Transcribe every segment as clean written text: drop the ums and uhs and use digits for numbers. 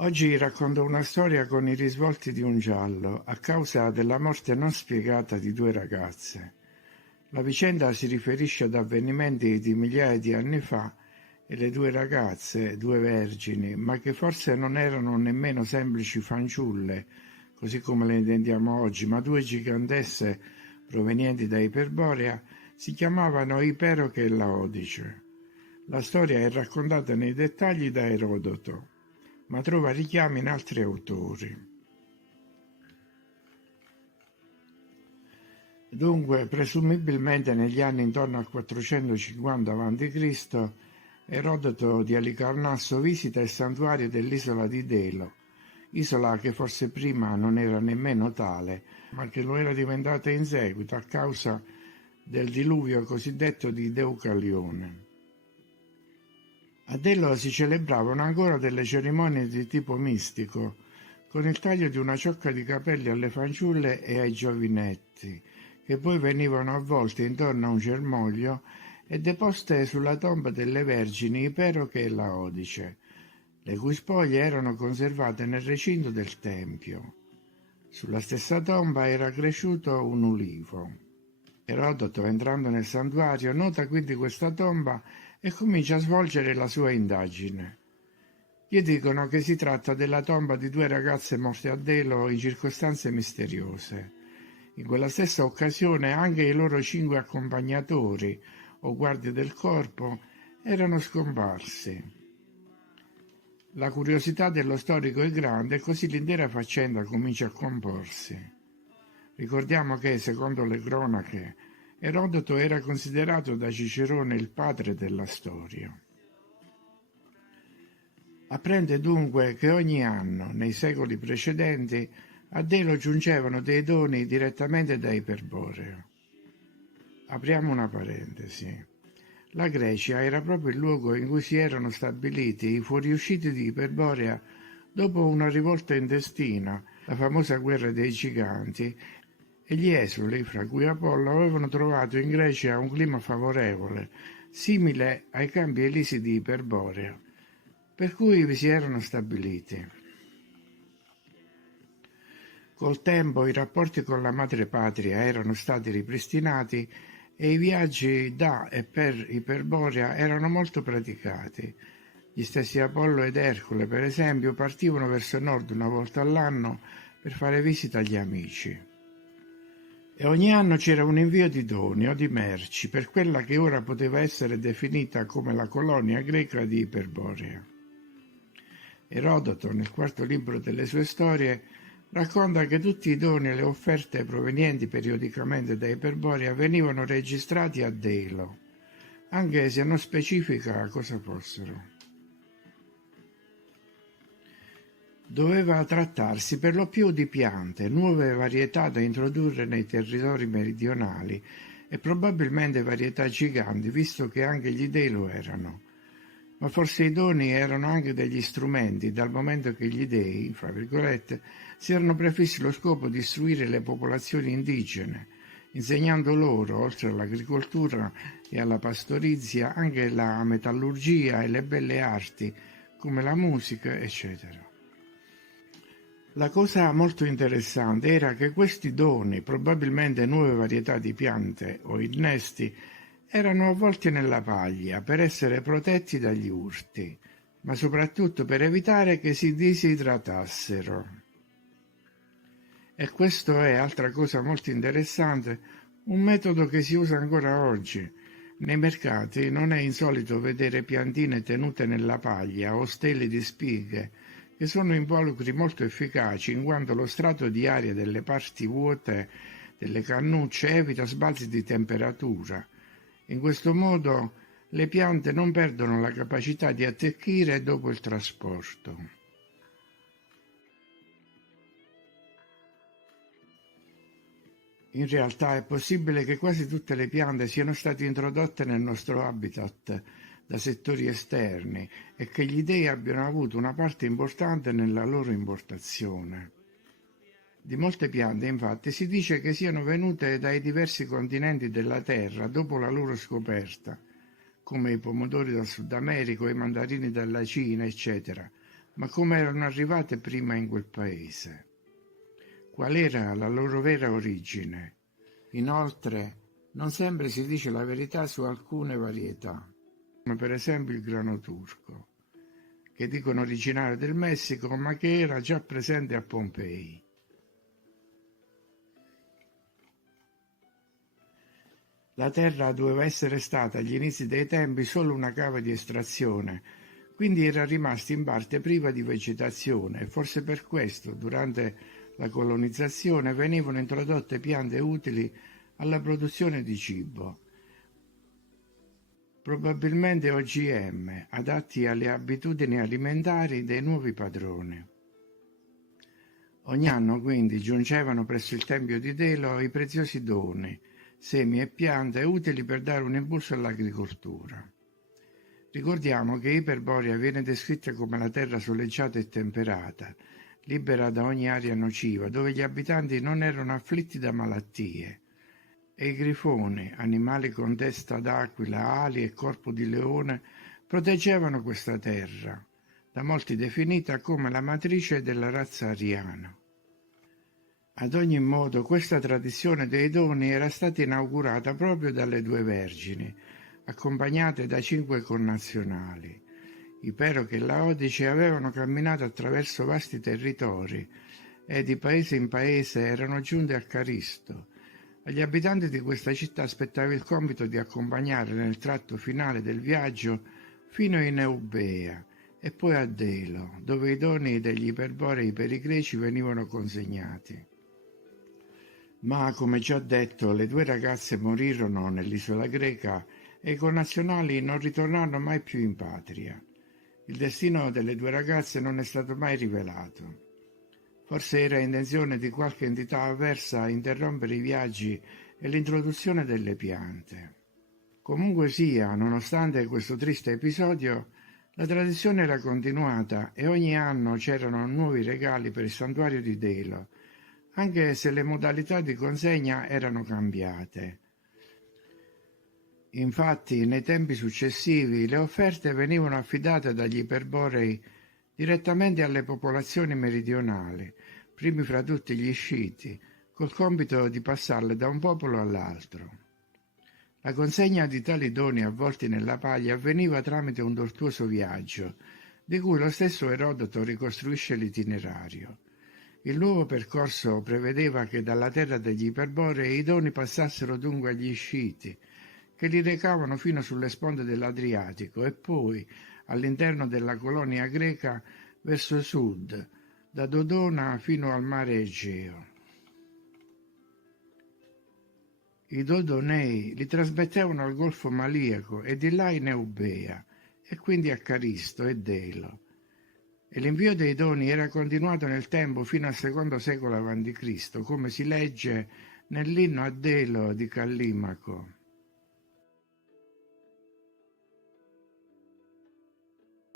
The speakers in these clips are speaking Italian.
Oggi racconto una storia con i risvolti di un giallo, a causa della morte non spiegata di due ragazze. La vicenda si riferisce ad avvenimenti di migliaia di anni fa e le due ragazze, due vergini, ma che forse non erano nemmeno semplici fanciulle, così come le intendiamo oggi, ma due gigantesse provenienti da Iperborea, si chiamavano Iperoche e Laodice. La storia è raccontata nei dettagli da Erodoto, ma trova richiami in altri autori. Dunque, presumibilmente negli anni intorno al 450 a.C., Erodoto di Alicarnasso visita il santuario dell'isola di Delo, isola che forse prima non era nemmeno tale, ma che lo era diventata in seguito a causa del diluvio cosiddetto di Deucalione. A Delo si celebravano ancora delle cerimonie di tipo mistico, con il taglio di una ciocca di capelli alle fanciulle e ai giovinetti, che poi venivano avvolti intorno a un germoglio e deposte sulla tomba delle vergini Iperoche e Laodice, le cui spoglie erano conservate nel recinto del tempio. Sulla stessa tomba era cresciuto un ulivo. Erodoto, entrando nel santuario, nota quindi questa tomba e comincia a svolgere la sua indagine. Gli dicono che si tratta della tomba di due ragazze morte a Delo in circostanze misteriose. In quella stessa occasione anche i loro 5 accompagnatori o guardie del corpo erano scomparsi. La curiosità dello storico è grande e così l'intera faccenda comincia a comporsi. Ricordiamo che, secondo le cronache, Erodoto era considerato da Cicerone il padre della storia. Apprende dunque che ogni anno, nei secoli precedenti, a Delo giungevano dei doni direttamente da Iperboreo. Apriamo una parentesi. La Grecia era proprio il luogo in cui si erano stabiliti i fuoriusciti di Iperborea dopo una rivolta intestina, la famosa guerra dei giganti, e gli esuli, fra cui Apollo, avevano trovato in Grecia un clima favorevole, simile ai campi elisi di Iperborea, per cui vi si erano stabiliti. Col tempo i rapporti con la madrepatria erano stati ripristinati e i viaggi da e per Iperborea erano molto praticati. Gli stessi Apollo ed Ercole, per esempio, partivano verso nord una volta all'anno per fare visita agli amici. E ogni anno c'era un invio di doni o di merci per quella che ora poteva essere definita come la colonia greca di Iperborea. Erodoto, nel quarto libro delle sue storie, racconta che tutti i doni e le offerte provenienti periodicamente da Iperborea venivano registrati a Delo, anche se non specifica cosa fossero. Doveva trattarsi per lo più di piante, nuove varietà da introdurre nei territori meridionali e probabilmente varietà giganti, visto che anche gli dei lo erano. Ma forse i doni erano anche degli strumenti, dal momento che gli dei, fra virgolette, si erano prefissi lo scopo di istruire le popolazioni indigene, insegnando loro, oltre all'agricoltura e alla pastorizia, anche la metallurgia e le belle arti, come la musica, eccetera. La cosa molto interessante era che questi doni, probabilmente nuove varietà di piante o innesti, erano avvolti nella paglia per essere protetti dagli urti, ma soprattutto per evitare che si disidratassero. E questo è, altra cosa molto interessante, un metodo che si usa ancora oggi. Nei mercati non è insolito vedere piantine tenute nella paglia o steli di spighe, che sono involucri molto efficaci in quanto lo strato di aria delle parti vuote delle cannucce evita sbalzi di temperatura. In questo modo le piante non perdono la capacità di attecchire dopo il trasporto. In realtà è possibile che quasi tutte le piante siano state introdotte nel nostro habitat da settori esterni e che gli dei abbiano avuto una parte importante nella loro importazione. Di molte piante, infatti, si dice che siano venute dai diversi continenti della Terra dopo la loro scoperta, come i pomodori dal Sud America, i mandarini dalla Cina, eccetera, Ma come erano arrivate prima in quel paese? Qual era la loro vera origine? Inoltre, non sempre si dice la verità su alcune varietà, come per esempio il grano turco, che dicono originario del Messico, ma che era già presente a Pompei. La terra doveva essere stata agli inizi dei tempi solo una cava di estrazione, quindi era rimasta in parte priva di vegetazione e forse per questo, durante la colonizzazione, venivano introdotte piante utili alla produzione di cibo, probabilmente OGM, adatti alle abitudini alimentari dei nuovi padroni. Ogni anno quindi giungevano presso il tempio di Delo i preziosi doni, semi e piante utili per dare un impulso all'agricoltura. Ricordiamo che Iperborea viene descritta come la terra soleggiata e temperata, libera da ogni aria nociva, dove gli abitanti non erano afflitti da malattie, e i grifoni, animali con testa d'aquila, ali e corpo di leone, proteggevano questa terra, da molti definita come la matrice della razza ariana. Ad ogni modo, questa tradizione dei doni era stata inaugurata proprio dalle due vergini, accompagnate da 5 connazionali. Iperoche e Laodice avevano camminato attraverso vasti territori e di paese in paese erano giunte a Caristo. Agli abitanti di questa città aspettava il compito di accompagnare nel tratto finale del viaggio fino in Eubea e poi a Delo, dove i doni degli Iperborei per i greci venivano consegnati. Ma, come già detto, le 2 ragazze morirono nell'isola greca e i connazionali non ritornarono mai più in patria. Il destino delle 2 ragazze non è stato mai rivelato. Forse era intenzione di qualche entità avversa interrompere i viaggi e l'introduzione delle piante. Comunque sia, nonostante questo triste episodio, la tradizione era continuata e ogni anno c'erano nuovi regali per il santuario di Delo, anche se le modalità di consegna erano cambiate. Infatti, nei tempi successivi, le offerte venivano affidate dagli Iperborei direttamente alle popolazioni meridionali, primi fra tutti gli sciiti, col compito di passarle da un popolo all'altro. La consegna di tali doni avvolti nella paglia avveniva tramite un tortuoso viaggio, di cui lo stesso Erodoto ricostruisce l'itinerario. Il nuovo percorso prevedeva che dalla terra degli Iperborei i doni passassero dunque agli Sciti, che li recavano fino sulle sponde dell'Adriatico e poi, all'interno della colonia greca, verso sud, da Dodona fino al mare Egeo. I Dodonei li trasmettevano al Golfo Maliaco e di là in Eubea, e quindi a Caristo e Delo. E l'invio dei doni era continuato nel tempo fino al II secolo a.C., come si legge nell'inno a Delo di Callimaco.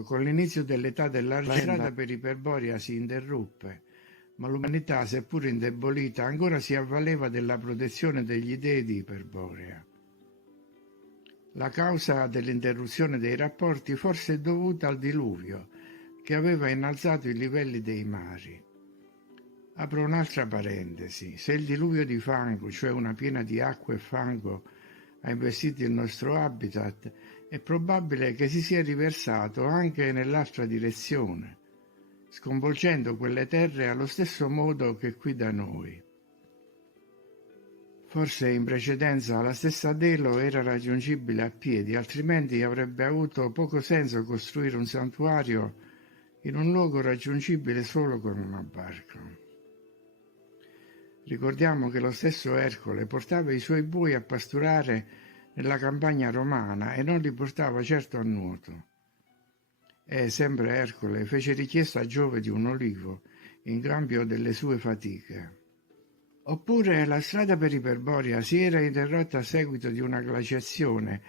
Con l'inizio dell'età dell'argento, la strada per Iperborea si interruppe, ma l'umanità, seppur indebolita, ancora si avvaleva della protezione degli dei di Iperborea. La causa dell'interruzione dei rapporti forse è dovuta al diluvio, che aveva innalzato i livelli dei mari. Apro un'altra parentesi. Se il diluvio di fango, cioè una piena di acqua e fango, ha investito il nostro habitat, è probabile che si sia riversato anche nell'altra direzione, sconvolgendo quelle terre allo stesso modo che qui da noi. Forse in precedenza la stessa Delo era raggiungibile a piedi, altrimenti avrebbe avuto poco senso costruire un santuario in un luogo raggiungibile solo con una barca. Ricordiamo che lo stesso Ercole portava i suoi bui a pasturare nella campagna romana e non li portava certo a nuoto. E sempre Ercole fece richiesta a Giove di un olivo in cambio delle sue fatiche. Oppure la strada per Iperborea si era interrotta a seguito di una glaciazione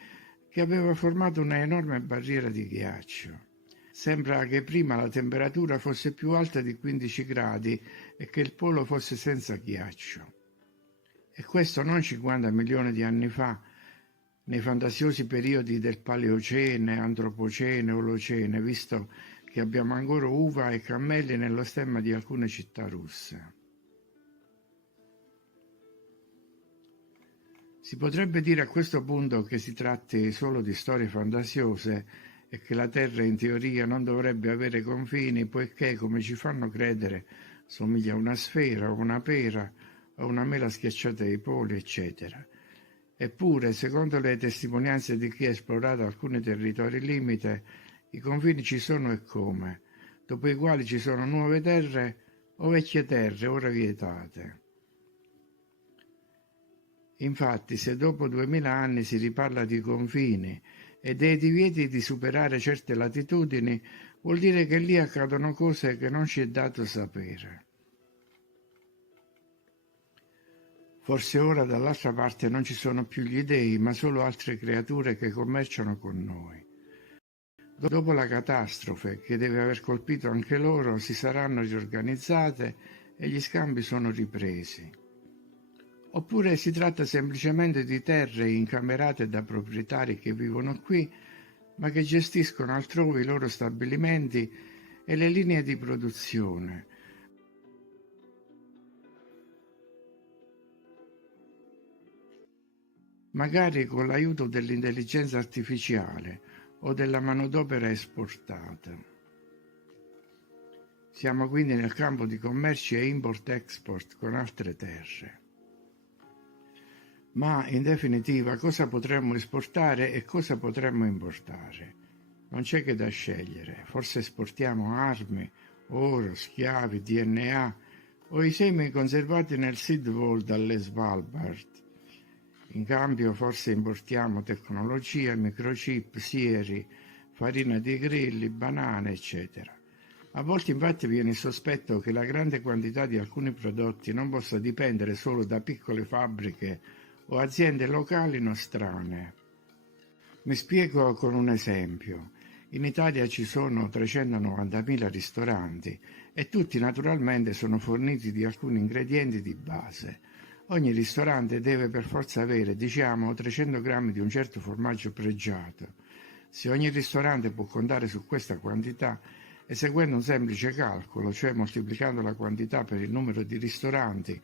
che aveva formato una enorme barriera di ghiaccio. Sembra che prima la temperatura fosse più alta di 15 gradi e che il polo fosse senza ghiaccio. E questo non 50 milioni di anni fa, nei fantasiosi periodi del Paleocene, Antropocene, Olocene, visto che abbiamo ancora uva e cammelli nello stemma di alcune città russe. Si potrebbe dire a questo punto che si tratti solo di storie fantasiose e che la Terra in teoria non dovrebbe avere confini, poiché, come ci fanno credere, somiglia a una sfera o una pera o una mela schiacciata ai poli, eccetera. Eppure, secondo le testimonianze di chi ha esplorato alcuni territori limite, i confini ci sono e come, dopo i quali ci sono nuove terre o vecchie terre ora vietate. Infatti, se dopo 2000 anni si riparla di confini e dei divieti di superare certe latitudini, vuol dire che lì accadono cose che non ci è dato sapere. Forse ora dall'altra parte non ci sono più gli dei, ma solo altre creature che commerciano con noi. Dopo la catastrofe, che deve aver colpito anche loro, si saranno riorganizzate e gli scambi sono ripresi. Oppure si tratta semplicemente di terre incamerate da proprietari che vivono qui, ma che gestiscono altrove i loro stabilimenti e le linee di produzione. Magari con l'aiuto dell'intelligenza artificiale o della manodopera esportata. Siamo quindi nel campo di commerci e import-export con altre terre. Ma in definitiva cosa potremmo esportare e cosa potremmo importare? Non c'è che da scegliere, forse esportiamo armi, oro, schiavi, DNA o i semi conservati nel seed vault alle Svalbard. In cambio forse importiamo tecnologia, microchip, sieri, farina di grilli, banane, eccetera. A volte infatti viene il sospetto che la grande quantità di alcuni prodotti non possa dipendere solo da piccole fabbriche o aziende locali nostrane. Mi spiego con un esempio. In Italia ci sono 390.000 ristoranti e tutti naturalmente sono forniti di alcuni ingredienti di base. Ogni ristorante deve per forza avere, diciamo, 300 grammi di un certo formaggio pregiato. Se ogni ristorante può contare su questa quantità, e seguendo un semplice calcolo, cioè moltiplicando la quantità per il numero di ristoranti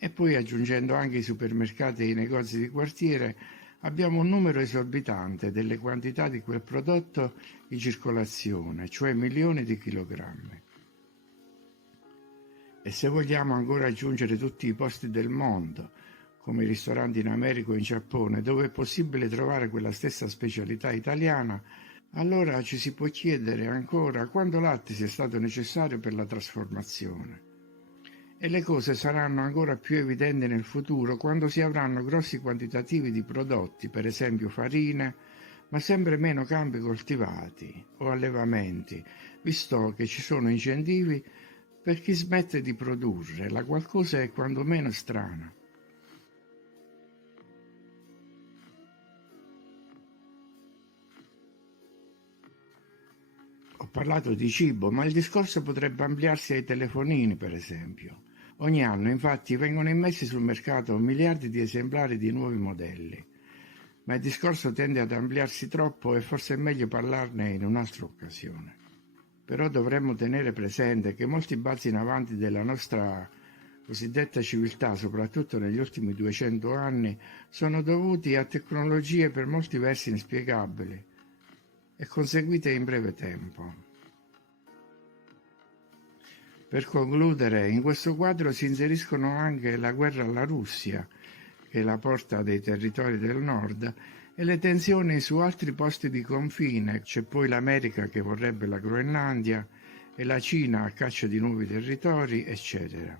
e poi aggiungendo anche i supermercati e i negozi di quartiere, abbiamo un numero esorbitante delle quantità di quel prodotto in circolazione, cioè milioni di chilogrammi. E se vogliamo ancora aggiungere tutti i posti del mondo, come i ristoranti in America o in Giappone, dove è possibile trovare quella stessa specialità italiana, allora ci si può chiedere ancora quanto latte sia stato necessario per la trasformazione. E le cose saranno ancora più evidenti nel futuro quando si avranno grossi quantitativi di prodotti, per esempio farine, ma sempre meno campi coltivati o allevamenti, visto che ci sono incentivi per chi smette di produrre, la qual cosa è quantomeno strana. Ho parlato di cibo, ma il discorso potrebbe ampliarsi ai telefonini, per esempio. Ogni anno, infatti, vengono immessi sul mercato miliardi di esemplari di nuovi modelli. Ma il discorso tende ad ampliarsi troppo e forse è meglio parlarne in un'altra occasione. Però dovremmo tenere presente che molti balzi in avanti della nostra cosiddetta civiltà, soprattutto negli ultimi 200 anni, sono dovuti a tecnologie per molti versi inspiegabili e conseguite in breve tempo. Per concludere, in questo quadro si inseriscono anche la guerra alla Russia, che è la porta dei territori del nord, e le tensioni su altri posti di confine. C'è poi l'America che vorrebbe la Groenlandia e la Cina a caccia di nuovi territori, eccetera.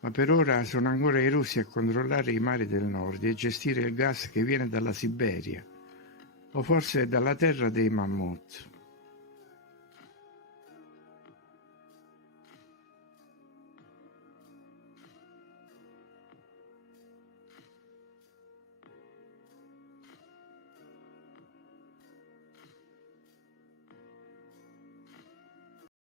Ma per ora sono ancora i russi a controllare i mari del nord e gestire il gas che viene dalla Siberia, o forse dalla terra dei mammut.